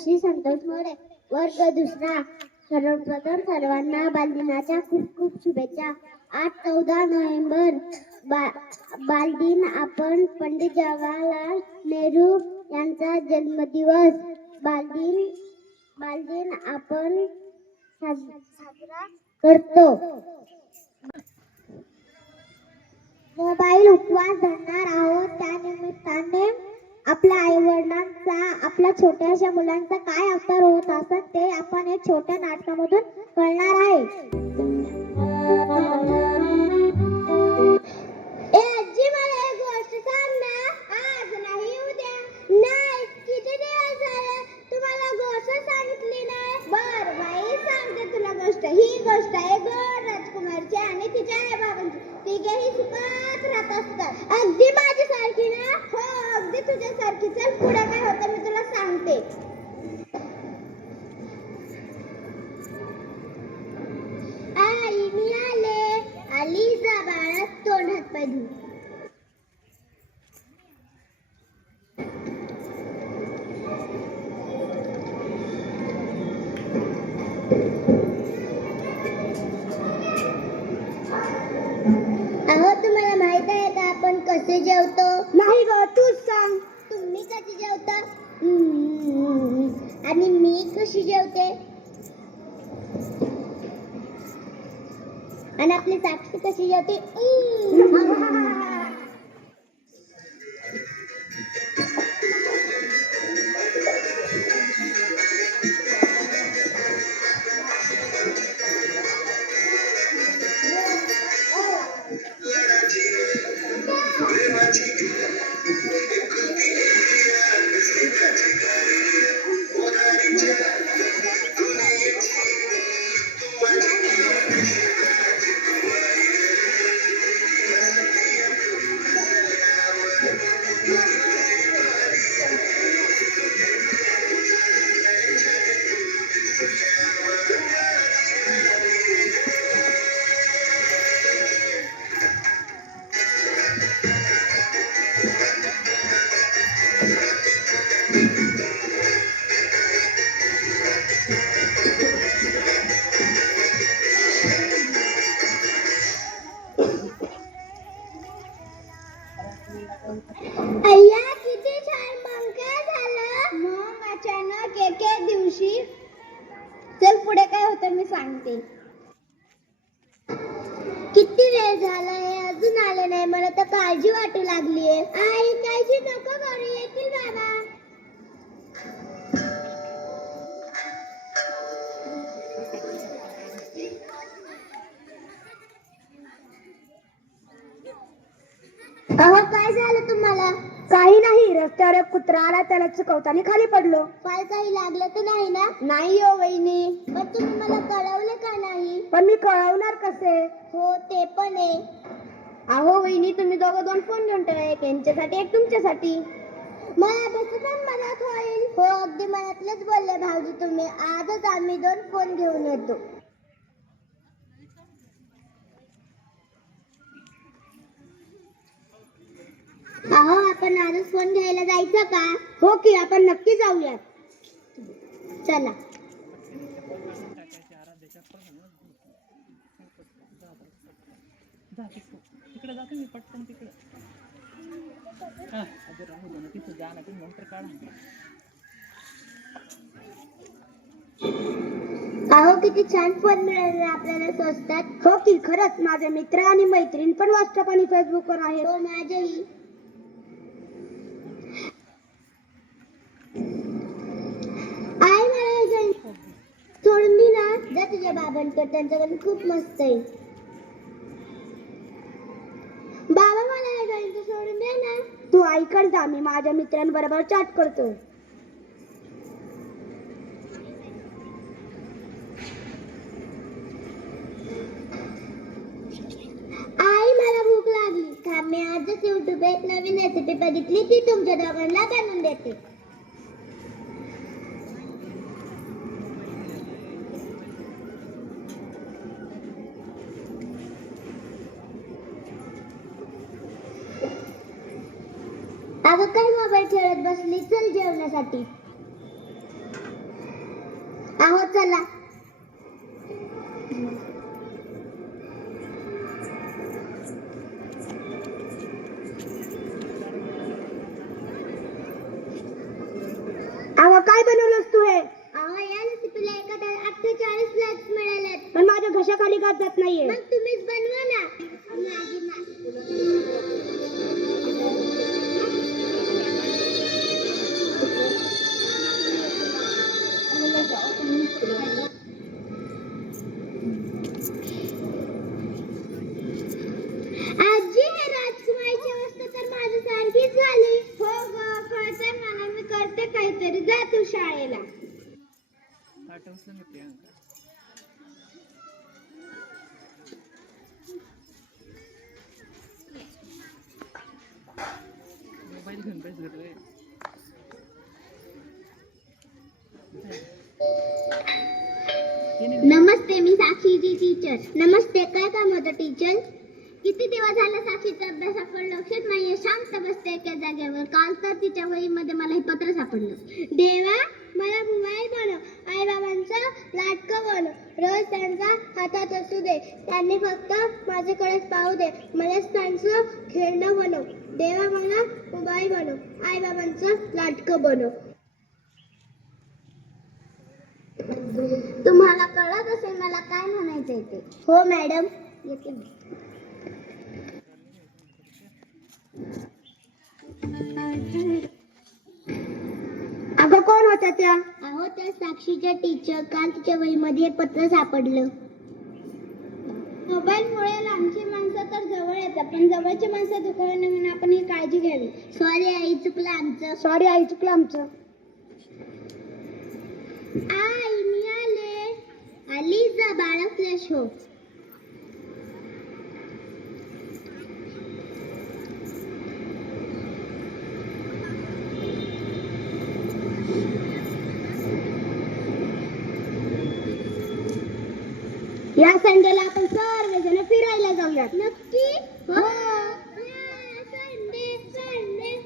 दिवशी संतोष मोरे, वर्ग दुसरा. सर्वप्रथम सर्वांना बालदिनाच्या खूप खूप शुभेच्छा. आज 14 नोव्हेंबर बालदिन. आपण पंडित जवाहरलाल नेहरू यांचा जन्मदिवस. बालदिन आपण साजरा करतो. मोबाईल उपवास धरणार आहोत. त्या निमित्ताने आपल्या आई वडिलांचा, आपल्या छोट्याशा मुलांचा काय अवतार होत असत ते आपण एक छोट्या नाटकामधून कळणार आहे. आजी, मला एक गोष्ट सांग ना. आज नाही, उद्या नाही. किती दिवस झाले तुम्हाला गोष्ट सांगितली नाही? बर बाई, सांगते तुला गोष्ट. ही गोष्ट आहे गोड राजकुमारची आणि तिच्या आई बाबांची. तिघेही सुखात राहत असतात. अगदी माझ्यासारखी ना? हो, अगदी तुझ्यासारखी. चल पुढे काय होतं मी तुला सांगते. आई मी आले. आली जा बाळा, तोंड हात पाय धु. अहो, तुम्हाला माहित आहे का आपण कसे जेवतो? नाही ग, तूच सांग. तुम्ही कशी जेवता? आणि मी कशी जेवते? आणि आपली साक्षी कशी जेवते? अय्या, किती छान. मग काय झालं? मग अचानक एके दिवशी. चल पुढे काय होतं मी सांगते. किती वेळ झाला हे अजून आले नाही. मला तर काळजी वाटू लागलीये. आई, काळजी नको करू, येतील बाबा. अहो, काय झालं तुम्हाला? काही नाही. रस्त्यावर एक कुत्रा आला, त्याला चुकवताना खाली पडलो. पाय काही लागलं तर नाही ना? नाही हो वहिनी. पण तुम्ही मला कळवले का नाही? पण मी कळवणार कसे? हो, ते पण आहे. अहो वहिनी, तुम्ही दोघं दोन फोन घेऊन ठेवा. एक यांच्यासाठी, एक तुमच्यासाठी. मला बसून मदत होईल. हो, अगदी मनातलेच बोलले भाऊजी तुम्ही. आजच आम्ही 2 फोन घेऊन येतो. अहो, आपण आजच फोन घ्यायला जायचं का? हो की, आपण नक्की जाऊया. चला. तिकडे जातो मी पटकन तिकडे. अगं राहू दे ना, तिथं जा ना, तुम्ही नंतर काढा. अहो, किती छान फोन मिळाले आपल्याला स्वस्तात. हो की, खरंच. माझे मित्र आणि मैत्रीण पण व्हॉट्सअप आणि फेसबुकवर आहेत. हो, माझेही. आई, मला सोडून दे ना. जा तुझ्या बाबांकडे, त्यांच्याकडे खूप मस्त आहे. बाबा, मला हे गाडीचं सोडून दे ना. तू आईकडे जा, मी माझ्या मित्रांबरोबर चॅट करतो. आई, मला भूक लागली. थांब, मी आजच युट्यूब एक नवीन रेसिपी बघितली, ती तुमच्या दोघांना बनवून देते. अगं, काय मोबाईल खेळत बसली? चल जेवण्यासाठी. आहो चला. अहो काय बनवलंस तू हे? अहो या रेसिपीला एखाद्या 48 लाईक्स मिळालेत. पण माझ्या घशाखाली गात जात नाहीये. मग तुम्हीच बनवा ना. आजी हे राजकुमारीची अवस्था तर माझ्यासारखीच झाली. हो ग कळतंय मला. मी करते काहीतरी. जा तू शाळेला. आठवलं ना प्रियांका. मोबाईल घेऊन बस घरी. नमस्ते, मी साक्षीची टीचर. नमस्ते, काय काम होतं टीचर? किती दिवस झाला साक्षीचा अभ्यासाकडे लक्षच नाहीये. शांत बसते एका जागेवर. काल तर तिच्या वहीमध्ये मला हे पत्र सापडलं. देवा मला मोबाईल बनव. आई बाबांचं लाडकं बनव. रोज त्यांचा हातात असू दे. त्यांनी फक्त माझ्याकडेच पाहू दे. मलाच त्यांचं खेळणं बनव. देवा मला मोबाईल बनव. आई बाबांचं लाडकं बनव. तुम्हाला कळत असेल मला काय म्हणायचंय ते. हो मॅडम, येते मी. अगं कोण होत्या त्या? अहो त्या साक्षीच्या टीचर. काल तिच्या वहीमध्ये हे पत्र सापडलं. मोबाईलमुळे लांबची माणसं तर जवळ येतात, पण जवळची माणसं दुखावू नये म्हणून आपण ही काळजी घ्यावी. सॉरी आई, चुकलं आमचं. सॉरी आई, चुकलं आमचं. आई मी आले. आली जा बाळा, फ्लॅश हो. या संडेला आपण सर्वजण फिरायला जाऊयात. नक्की? हो. Sunday Sunday.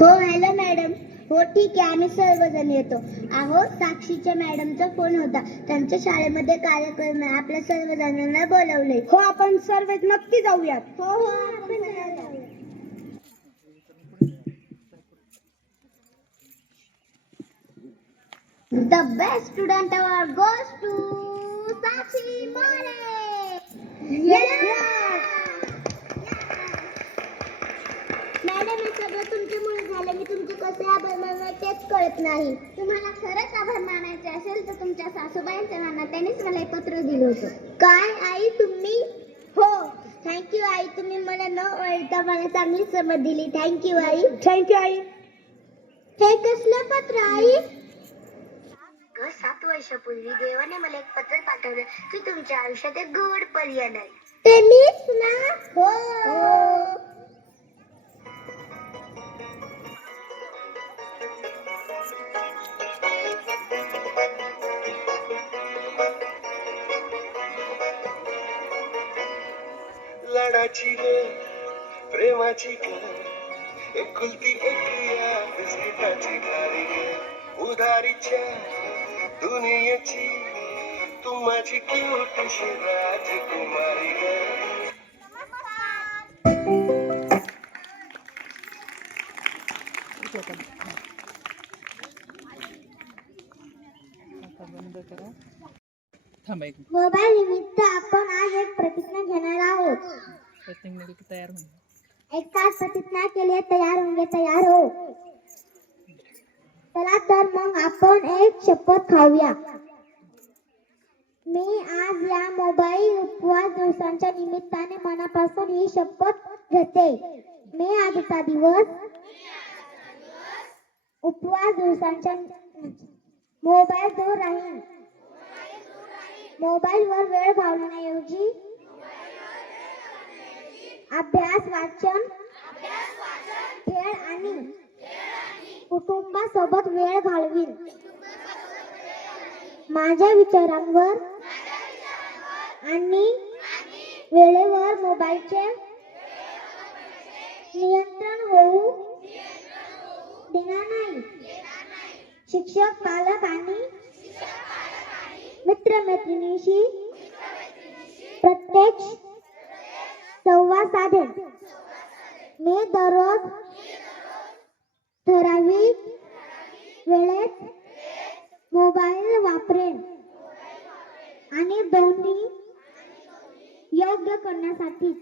हो हॅलो मॅडम. हो ठीक आहे, आम्ही सर्वजण येतो. अहो साक्षीच्या मॅडमचा फोन होता. त्यांच्या शाळेमध्ये कार्यक्रम आहे. आपल्या सर्वजणांना बोलवले. हो आपण सर्व नक्की जाऊयात. हो हो आपण जाऊयात. The best student award goes to Sakshi Mole. Madam हे सगळं तुमच्यामुळे झालं. मी तुमचे कसे आभार मानणार तेच कळत नाही. तुम्हाला खरंच आभार मानायचे असेल तर तुमच्या सासूबाईंच्या माना. त्यांनीच मला हे पत्र दिलं होतं. काय आई तुम्ही? हो थँक्यू आई. तुम्ही मला न ओळखता मला चांगली समज दिली. थँक्यू आई. थँक्यू आई. हे कसलं पत्र आई? 7 वर्षापूर्वी देवाने मला एक पत्र पाठवलं की तुमच्या आयुष्यात एक गोड परी येणार. ते मीच ना? हो. लाडाची ग प्रेमाची ग एकुलती एक या बिस्किटाची गाडी ग उधारीच्या दुनियेची तू माझी क्यूटशी राजकुमारी ग. बंद करा. थांबा एक मोबाईल निमित्त आपण आज एक प्रतिज्ञा घेणार आहोत. प्रतिज्ञा की तयार होऊन. एक तास प्रतिज्ञा केली. तयार होंगे. तयार हो. चला तर मग आपण एक शपथ खाऊया. मी आज या मोबाईल उपवास दिवसांच्या निमित्ताने मनापासून ही शपथ घेते मी आजचा दिवस उपवास दिवसांच्या मोबाईल दूर राहीन. मोबाईलवर वेळ घालवण्याऐवजी अभ्यास, वाचन, खेळ आणि कुटुंबासोबत वेळ घालवीन. माझ्या विचारांवर आणि वेळेवर मोबाईलचे नियंत्रण होऊ देणार नाही. शिक्षक, पालक आणि मित्रमैत्रिणींशी प्रत्यक्ष संवाद साधेन. मी दररोज ठराविक वेळेत मोबाईल वापरेन आणि दोन्ही योग्य करण्यासाठी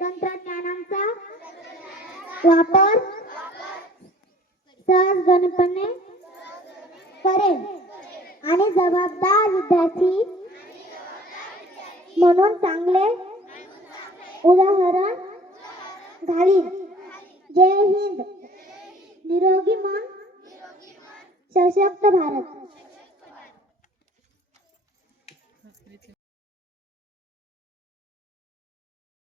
तंत्रज्ञानाचा वापर सहजपणे करेन आणि जबाबदार विद्यार्थी म्हणून चांगले उदाहरण घालीन. जय हिंद. निरोगी मन, सशक्त भारत.